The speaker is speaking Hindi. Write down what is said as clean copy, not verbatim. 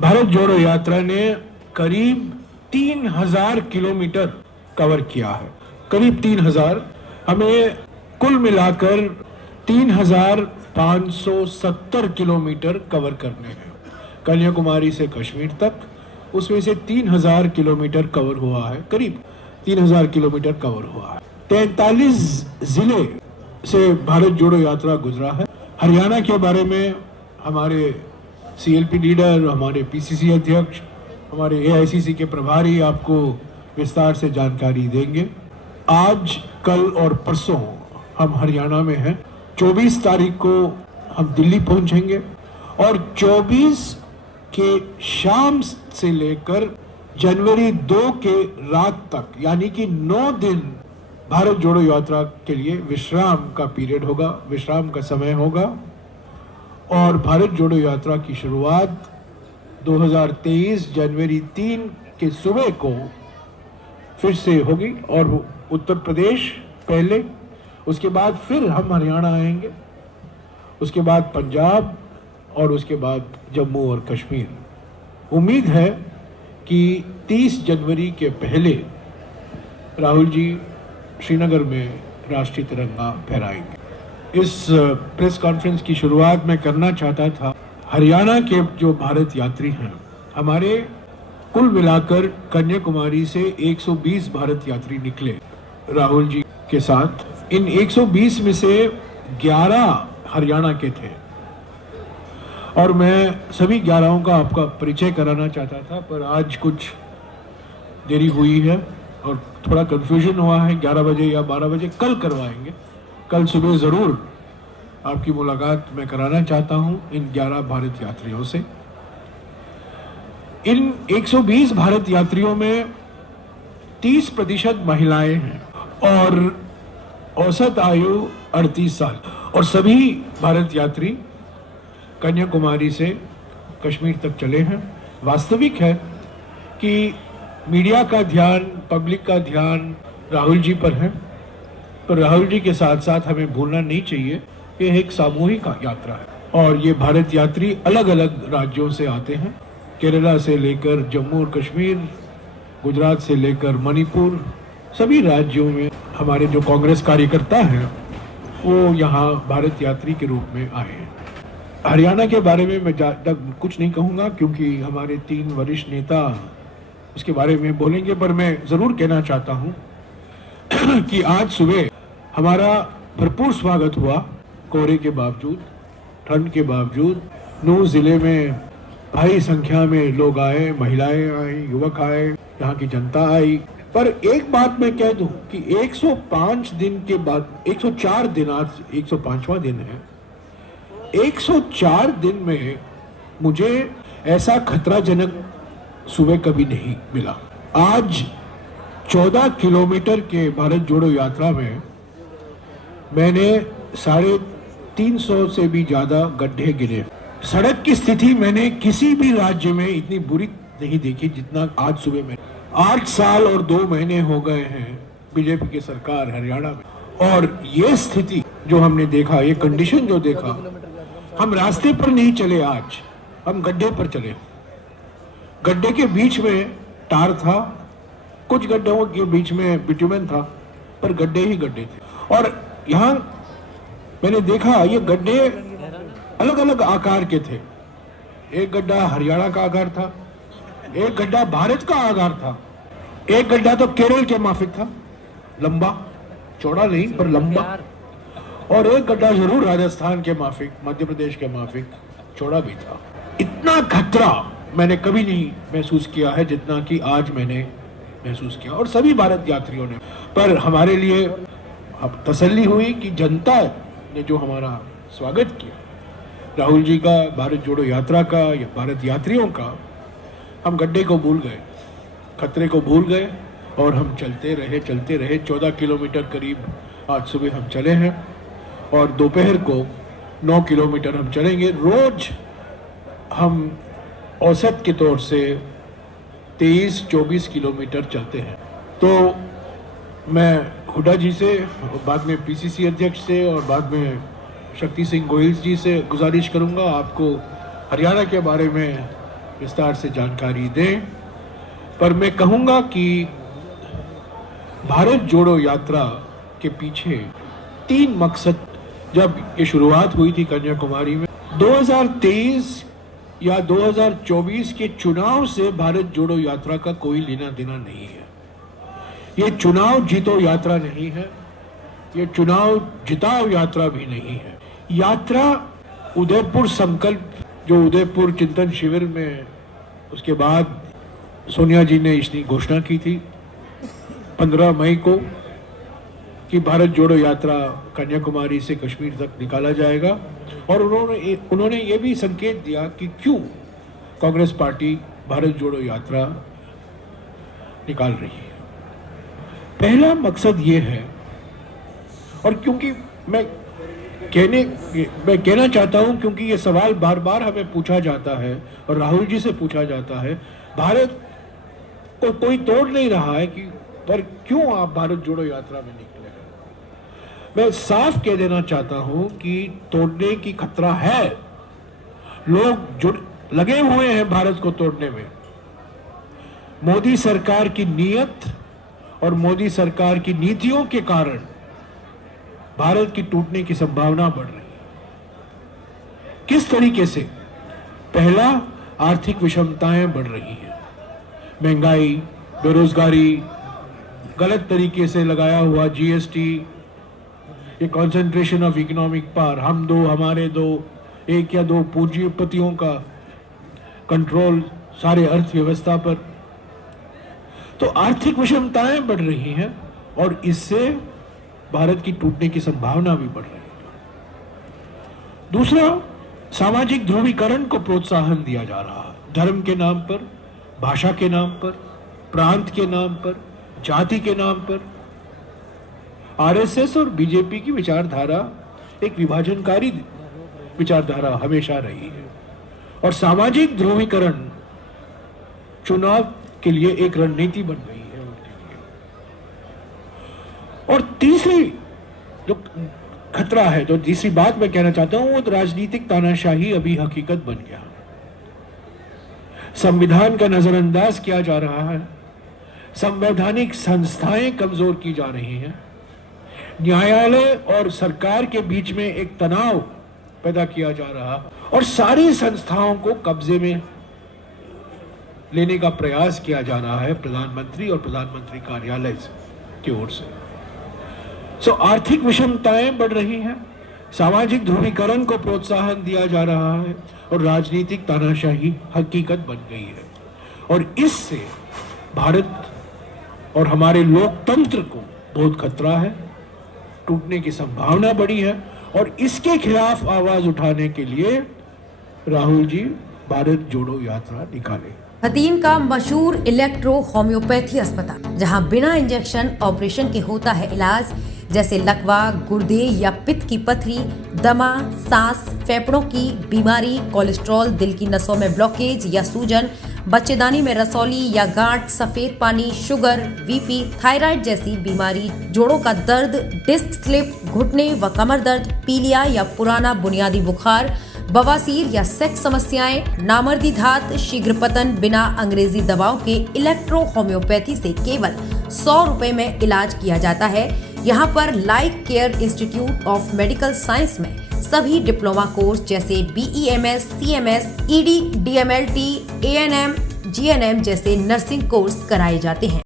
भारत जोड़ो यात्रा ने करीब 3000 किलोमीटर कवर किया है। करीब 3000, हमें कुल मिलाकर 3570 किलोमीटर कवर करने हैं कन्याकुमारी से कश्मीर तक। उसमें से 3000 किलोमीटर कवर हुआ है, करीब 3000 किलोमीटर कवर हुआ है। 43 जिले से भारत जोड़ो यात्रा गुजरा है। हरियाणा के बारे में हमारे सीएलपी लीडर, हमारे पीसीसी अध्यक्ष, हमारे एआईसीसी के प्रभारी आपको विस्तार से जानकारी देंगे। आज, कल और परसों हम हरियाणा में हैं। 24 तारीख को हम दिल्ली पहुंचेंगे और 24 के शाम से लेकर जनवरी 2 के रात तक, यानी कि 9 दिन भारत जोड़ो यात्रा के लिए विश्राम का पीरियड होगा, विश्राम का समय होगा। और भारत जोड़ो यात्रा की शुरुआत 2023 जनवरी 3 के सुबह को फिर से होगी और उत्तर प्रदेश पहले, उसके बाद फिर हम हरियाणा आएंगे, उसके बाद पंजाब और उसके बाद जम्मू और कश्मीर। उम्मीद है कि 30 जनवरी के पहले राहुल जी श्रीनगर में राष्ट्रीय तिरंगा फहराएंगे। इस प्रेस कॉन्फ्रेंस की शुरुआत मैं करना चाहता था। हरियाणा के जो भारत यात्री हैं, हमारे कुल मिलाकर कन्याकुमारी से 120 भारत यात्री निकले राहुल जी के साथ। इन 120 में से 11 हरियाणा के थे और मैं सभी 11 का आपका परिचय कराना चाहता था, पर आज कुछ देरी हुई है और थोड़ा कंफ्यूजन हुआ है। 11 बजे या 12 बजे कल करवाएंगे। कल सुबह ज़रूर आपकी मुलाकात मैं कराना चाहता हूं इन 11 भारत यात्रियों से। इन 120 भारत यात्रियों में 30% महिलाएं हैं और औसत आयु 38 साल। और सभी भारत यात्री कन्याकुमारी से कश्मीर तक चले हैं। वास्तविक है कि मीडिया का ध्यान, पब्लिक का ध्यान राहुल जी पर है, पर राहुल जी के साथ साथ हमें भूलना नहीं चाहिए ये एक सामूहिक यात्रा है और ये भारत यात्री अलग अलग राज्यों से आते हैं। केरला से लेकर जम्मू और कश्मीर, गुजरात से लेकर मणिपुर, सभी राज्यों में हमारे जो कांग्रेस कार्यकर्ता हैं वो यहाँ भारत यात्री के रूप में आए हैं। हरियाणा के बारे में मैं ज़्यादा कुछ नहीं कहूँगा क्योंकि हमारे 3 वरिष्ठ नेता उसके बारे में बोलेंगे, पर मैं ज़रूर कहना चाहता हूँ कि आज सुबह हमारा भरपूर स्वागत हुआ। कोहरे के बावजूद, ठंड के बावजूद, नूह जिले में भारी संख्या में लोग आए, महिलाएं आई, युवक आए, यहाँ की जनता आई। पर एक बात मैं कह दूं कि 105 दिन के बाद 104 दिन, आज 105वां दिन है, 104 दिन में मुझे ऐसा खतराजनक सुबह कभी नहीं मिला। आज 14 किलोमीटर के भारत जोड़ो यात्रा में मैंने 350 से भी ज्यादा गड्ढे गिरे। सड़क की स्थिति मैंने किसी भी राज्य में इतनी बुरी नहीं देखी जितना आज सुबह में। 8 साल और 2 महीने हो गए हैं बीजेपी की सरकार हरियाणा में और ये स्थिति जो हमने देखा, ये कंडीशन जो देखा, हम रास्ते पर नहीं चले, आज हम गड्ढे पर चले। गड्ढे के बीच में टार था, कुछ गड्ढों के बीच में बिटुमेन था, पर गड्ढे ही गड्ढे थे। और यहाँ मैंने देखा ये गड्ढे अलग अलग आकार के थे। एक गड्ढा हरियाणा का आकार था, एक गड्ढा भारत का आकार था, एक गड्ढा तो केरल के माफिक था, लंबा, चौड़ा नहीं पर लंबा, और एक गड्ढा जरूर राजस्थान के माफिक, मध्य प्रदेश के माफिक चौड़ा भी था। इतना खतरा मैंने कभी नहीं महसूस किया है जितना कि आज मैंने महसूस किया और सभी भारत यात्रियों ने। पर हमारे लिए अब तसल्ली हुई कि जनता ने जो हमारा स्वागत किया, राहुल जी का, भारत जोड़ो यात्रा का या भारत यात्रियों का, हम गड्ढे को भूल गए, खतरे को भूल गए और हम चलते रहे। 14 किलोमीटर करीब आज सुबह हम चले हैं और दोपहर को 9 किलोमीटर हम चलेंगे। रोज हम औसत के तौर से 23-24 किलोमीटर चलते हैं। तो मैं हुड्डा जी से, बाद में पीसीसी अध्यक्ष से और बाद में शक्ति सिंह गोहिल जी से गुजारिश करूंगा आपको हरियाणा के बारे में विस्तार से जानकारी दें, पर मैं कहूँगा कि भारत जोड़ो यात्रा के पीछे 3 मकसद, जब ये शुरुआत हुई थी कन्याकुमारी में, 2023 या 2024 के चुनाव से भारत जोड़ो यात्रा का कोई लेना देना नहीं है। ये चुनाव जीतो यात्रा नहीं है, ये चुनाव जिताओ यात्रा भी नहीं है। यात्रा उदयपुर संकल्प, जो उदयपुर चिंतन शिविर में उसके बाद सोनिया जी ने इसकी घोषणा की थी 15 मई को कि भारत जोड़ो यात्रा कन्याकुमारी से कश्मीर तक निकाला जाएगा, और उन्होंने ये भी संकेत दिया कि क्यों कांग्रेस पार्टी भारत जोड़ो यात्रा निकाल रही है। पहला मकसद ये है, और क्योंकि मैं कहना चाहता हूं, क्योंकि ये सवाल बार बार हमें पूछा जाता है और राहुल जी से पूछा जाता है, भारत को कोई तोड़ नहीं रहा है कि पर क्यों आप भारत जोड़ो यात्रा में निकले हैं। मैं साफ कह देना चाहता हूं कि तोड़ने की खतरा है। लोग लगे हुए हैं भारत को तोड़ने में। मोदी सरकार की नीयत और मोदी सरकार की नीतियों के कारण भारत की टूटने की संभावना बढ़ रही है। किस तरीके से? पहला, आर्थिक विषमताएं बढ़ रही हैं, महंगाई, बेरोजगारी, गलत तरीके से लगाया हुआ जीएसटी, ये कॉन्सेंट्रेशन ऑफ इकोनॉमिक पावर, हम दो हमारे दो, एक या दो पूंजीपतियों का कंट्रोल सारे अर्थव्यवस्था पर। तो आर्थिक विषमताएं बढ़ रही हैं और इससे भारत की टूटने की संभावना भी बढ़ रही है। दूसरा, सामाजिक ध्रुवीकरण को प्रोत्साहन दिया जा रहा है, धर्म के नाम पर, भाषा के नाम पर, प्रांत के नाम पर, जाति के नाम पर। आरएसएस और बीजेपी की विचारधारा एक विभाजनकारी विचारधारा हमेशा रही है, और सामाजिक ध्रुवीकरण चुनाव के लिए एक रणनीति बन गई है उनके लिए। और तीसरी जो खतरा है, जो तीसरी बात मैं कहना चाहता हूं, वो तो राजनीतिक तानाशाही अभी हकीकत बन गया। संविधान का नजरअंदाज किया जा रहा है, संवैधानिक संस्थाएं कमजोर की जा रही हैं, न्यायालय और सरकार के बीच में एक तनाव पैदा किया जा रहा, और सारी संस्थाओं को कब्जे में लेने का प्रयास किया जा रहा है प्रधानमंत्री और प्रधानमंत्री कार्यालय की ओर से। सो आर्थिक विषमताएं बढ़ रही हैं, सामाजिक ध्रुवीकरण को प्रोत्साहन दिया जा रहा है, और राजनीतिक तानाशाही हकीकत बन गई है। और इससे भारत और हमारे लोकतंत्र को बहुत खतरा है, टूटने की संभावना बढ़ी है, और इसके खिलाफ आवाज उठाने के लिए राहुल जी भारत जोड़ो यात्रा निकाले। हतीम का मशहूर इलेक्ट्रो होम्योपैथी अस्पताल, जहां बिना इंजेक्शन ऑपरेशन के होता है इलाज, जैसे लकवा, गुर्दे या पित्त की पथरी, दमा, सांस, फेफड़ों की बीमारी, कोलेस्ट्रॉल, दिल की नसों में ब्लॉकेज या सूजन, बच्चेदानी में रसौली या गांठ, सफेद पानी, शुगर, बीपी, थायराइड जैसी बीमारी, जोड़ों का दर्द, डिस्क स्लिप, घुटने व कमर दर्द, पीलिया या पुराना बुनियादी बुखार, बवासीर या सेक्स समस्याएं, नामर्दी धात, शीघ्र पतन, बिना अंग्रेजी दवाओं के इलेक्ट्रो होम्योपैथी से केवल 100 रुपए में इलाज किया जाता है। यहाँ पर life care institute of medical science में सभी डिप्लोमा कोर्स जैसे BEMS, CMS, ED, DMLT, ANM, GNM जैसे नर्सिंग कोर्स कराए जाते हैं।